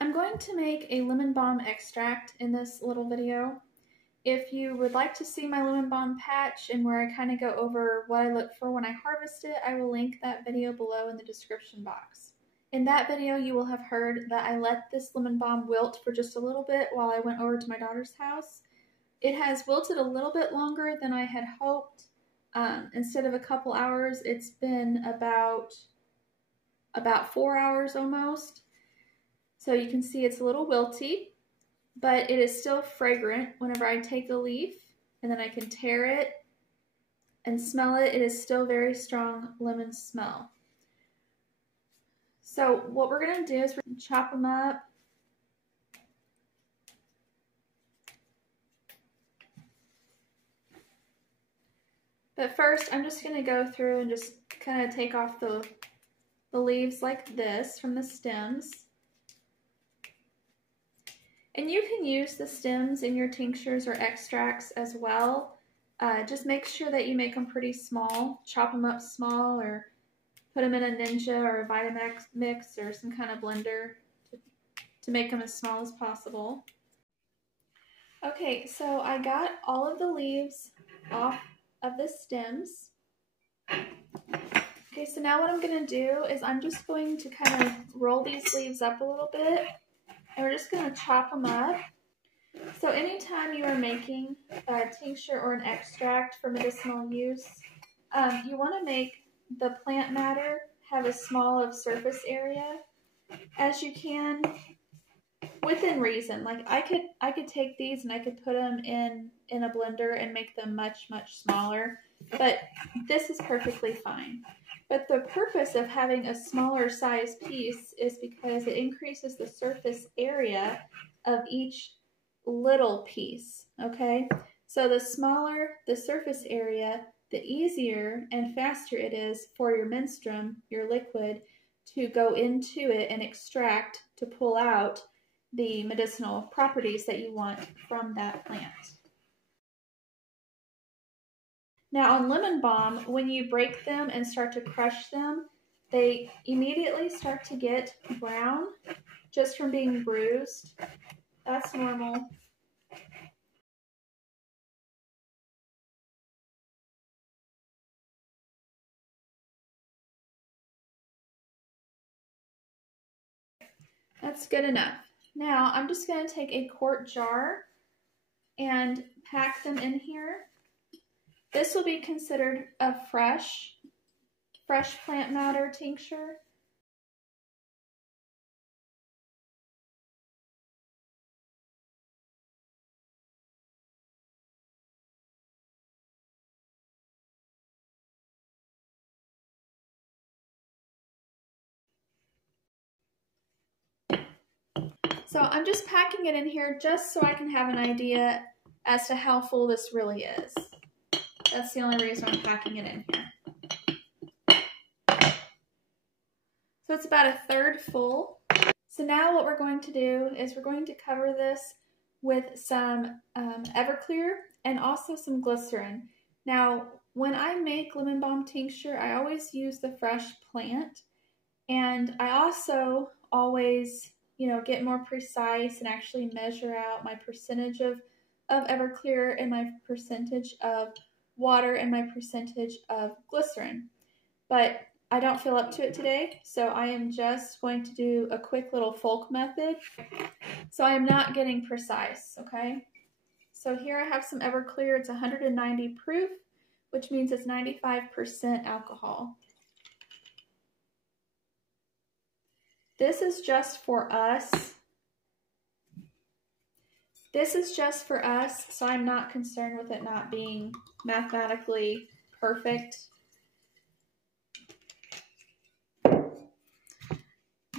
I'm going to make a lemon balm extract in this little video. If you would like to see my lemon balm patch and where I kind of go over what I look for when I harvest it, I will link that video below in the description box. In that video, you will have heard that I let this lemon balm wilt for just a little bit while I went over to my daughter's house. It has wilted a little bit longer than I had hoped. Instead of a couple hours, it's been about 4 hours almost. So you can see it's a little wilty, but it is still fragrant whenever I take the leaf and then I can tear it and smell it. It is still very strong lemon smell. So what we're going to do is we're going to chop them up. But first, I'm just going to go through and just kind of take off the leaves like this from the stems. And you can use the stems in your tinctures or extracts as well. Just make sure that you make them pretty small. Chop them up small or put them in a Ninja or a Vitamix or some kind of blender to make them as small as possible. Okay, so I got all of the leaves off of the stems. Okay, so now what I'm going to do is I'm just going to kind of roll these leaves up a little bit. And we're just going to chop them up. So anytime you are making a tincture or an extract for medicinal use, you want to make the plant matter have as small of surface area as you can, within reason. Like I could take these and I could put them in a blender and make them much smaller, but this is perfectly fine. But the purpose of having a smaller size piece is because it increases the surface area of each little piece, okay? So the smaller the surface area, the easier and faster it is for your menstruum, your liquid, to go into it and extract to pull out the medicinal properties that you want from that plant. Now on lemon balm, when you break them and start to crush them, they immediately start to get brown just from being bruised. That's normal. That's good enough. Now I'm just going to take a quart jar and pack them in here. This will be considered a fresh plant matter tincture. So I'm just packing it in here just so I can have an idea as to how full this really is. That's the only reason I'm packing it in here. So it's about a third full. So now what we're going to do is we're going to cover this with some Everclear and also some glycerin. Now, when I make lemon balm tincture, I always use the fresh plant, and I also always, get more precise and actually measure out my percentage of Everclear and my percentage of water and my percentage of glycerin. But I don't feel up to it today, so I am just going to do a quick little folk method. So I am not getting precise, okay? So here I have some Everclear. It's 190 proof, which means it's 95% alcohol. This is just for us. This is just for us, so I'm not concerned with it not being mathematically perfect.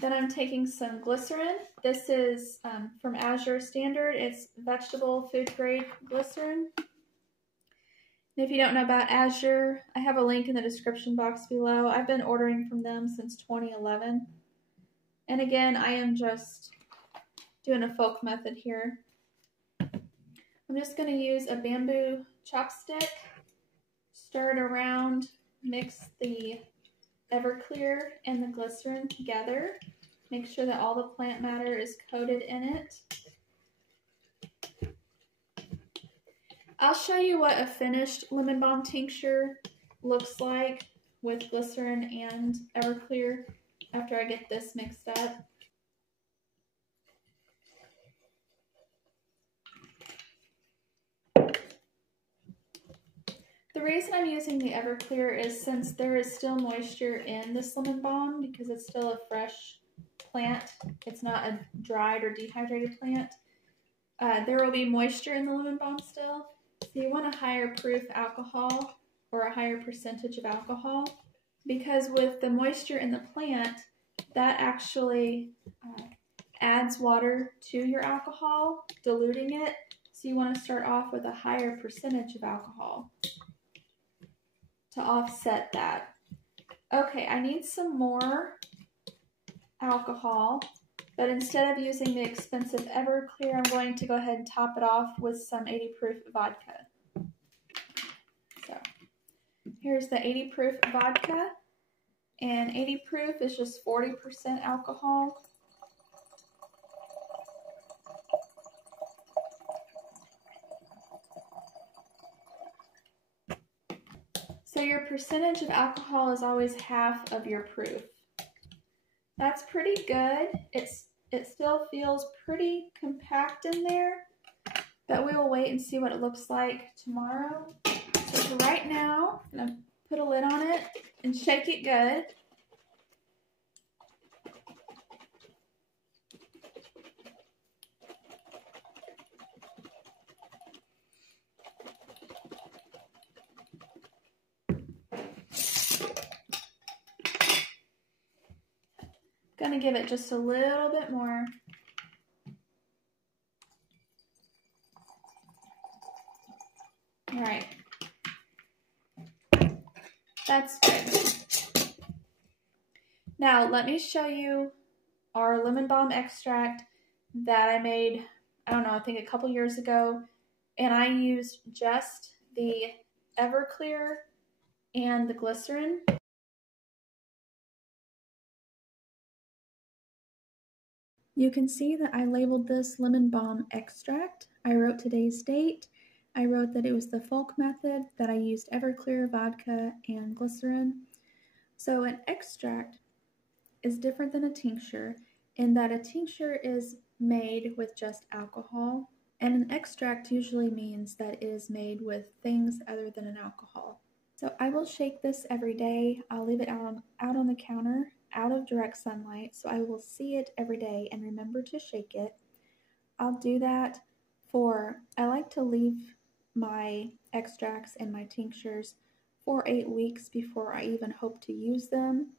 Then I'm taking some glycerin. This is from Azure Standard. It's vegetable food grade glycerin. And if you don't know about Azure, I have a link in the description box below. I've been ordering from them since 2011. And again, I am just doing a folk method here. I'm just going to use a bamboo chopstick, stir it around, mix the Everclear and the glycerin together. Make sure that all the plant matter is coated in it. I'll show you what a finished lemon balm tincture looks like with glycerin and Everclear after I get this mixed up. The reason I'm using the Everclear is since there is still moisture in this lemon balm because it's still a fresh plant. It's not a dried or dehydrated plant. There will be moisture in the lemon balm still. So you want a higher proof alcohol or a higher percentage of alcohol because with the moisture in the plant, that actually adds water to your alcohol, diluting it. So you want to start off with a higher percentage of alcohol to offset that. Okay, I need some more alcohol, but instead of using the expensive Everclear, I'm going to go ahead and top it off with some 80 proof vodka. So here's the 80 proof vodka, and 80 proof is just 40% alcohol. So your percentage of alcohol is always half of your proof. That's pretty good. It still feels pretty compact in there, but we will wait and see what it looks like tomorrow. So for right now, I'm gonna put a lid on it and shake it good. Gonna give it just a little bit more. All right, that's good. Now let me show you our lemon balm extract that I made, I don't know, I think a couple years ago, and I used just the Everclear and the glycerin. You can see that I labeled this lemon balm extract. I wrote today's date. I wrote that it was the Folk method, that I used Everclear, vodka, and glycerin. So an extract is different than a tincture in that a tincture is made with just alcohol, and an extract usually means that it is made with things other than an alcohol. So I will shake this every day. I'll leave it out on the counter, out of direct sunlight, so I will see it every day and remember to shake it. I'll do that I like to leave my extracts and my tinctures for 8 weeks before I even hope to use them,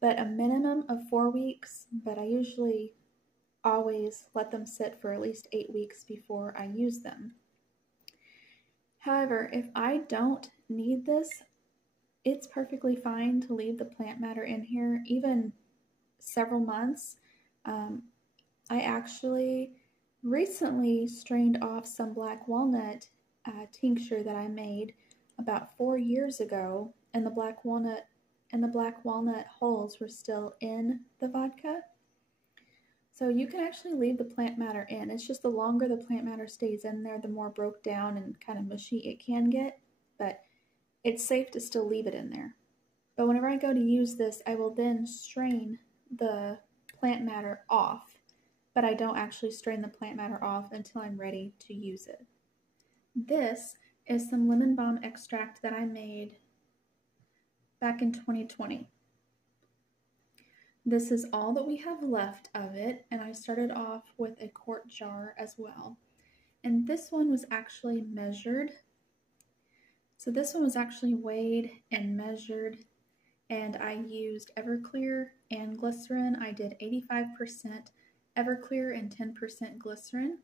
but a minimum of 4 weeks, but I usually always let them sit for at least 8 weeks before I use them. However, if I don't need this, it's perfectly fine to leave the plant matter in here, even several months. I actually recently strained off some black walnut tincture that I made about 4 years ago, and the black walnut hulls were still in the vodka. So you can actually leave the plant matter in. It's just the longer the plant matter stays in there, the more broke down and kind of mushy it can get, but it's safe to still leave it in there. But whenever I go to use this, I will then strain the plant matter off, but I don't actually strain the plant matter off until I'm ready to use it. This is some lemon balm extract that I made back in 2020. This is all that we have left of it, and I started off with a quart jar as well. And this one was actually measured. So this one was actually weighed and measured, and I used Everclear and glycerin. I did 85% Everclear and 10% glycerin,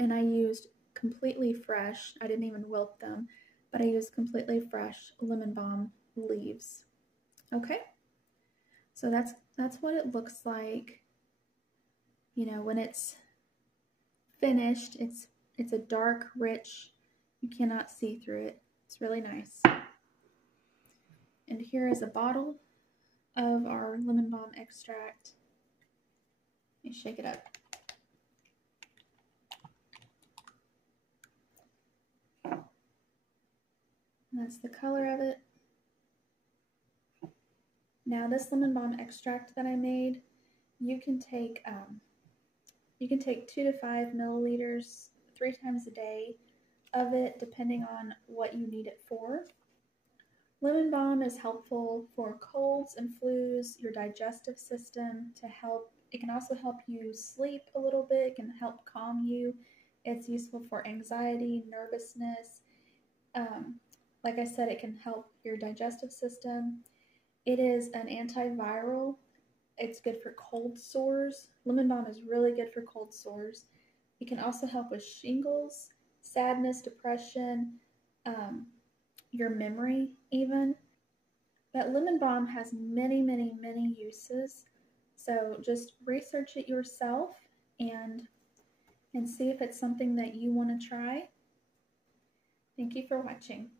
and I used completely fresh, I didn't even wilt them, but I used completely fresh lemon balm leaves. Okay? So that's what it looks like, you know, when it's finished. It's a dark, rich, you cannot see through it. It's really nice. And here is a bottle of our lemon balm extract. You shake it up. And that's the color of it. Now this lemon balm extract that I made, you can take 2 to 5 milliliters 3 times a day of it, depending on what you need it for. Lemon balm is helpful for colds and flus, your digestive system, to help. It can also help you sleep a little bit. It can help calm you. It's useful for anxiety, nervousness. Like I said, it can help your digestive system. It is an antiviral. It's good for cold sores. Lemon balm is really good for cold sores. It can also help with shingles, sadness, depression, your memory even. But lemon balm has many, many, many uses. So just research it yourself and see if it's something that you want to try. Thank you for watching.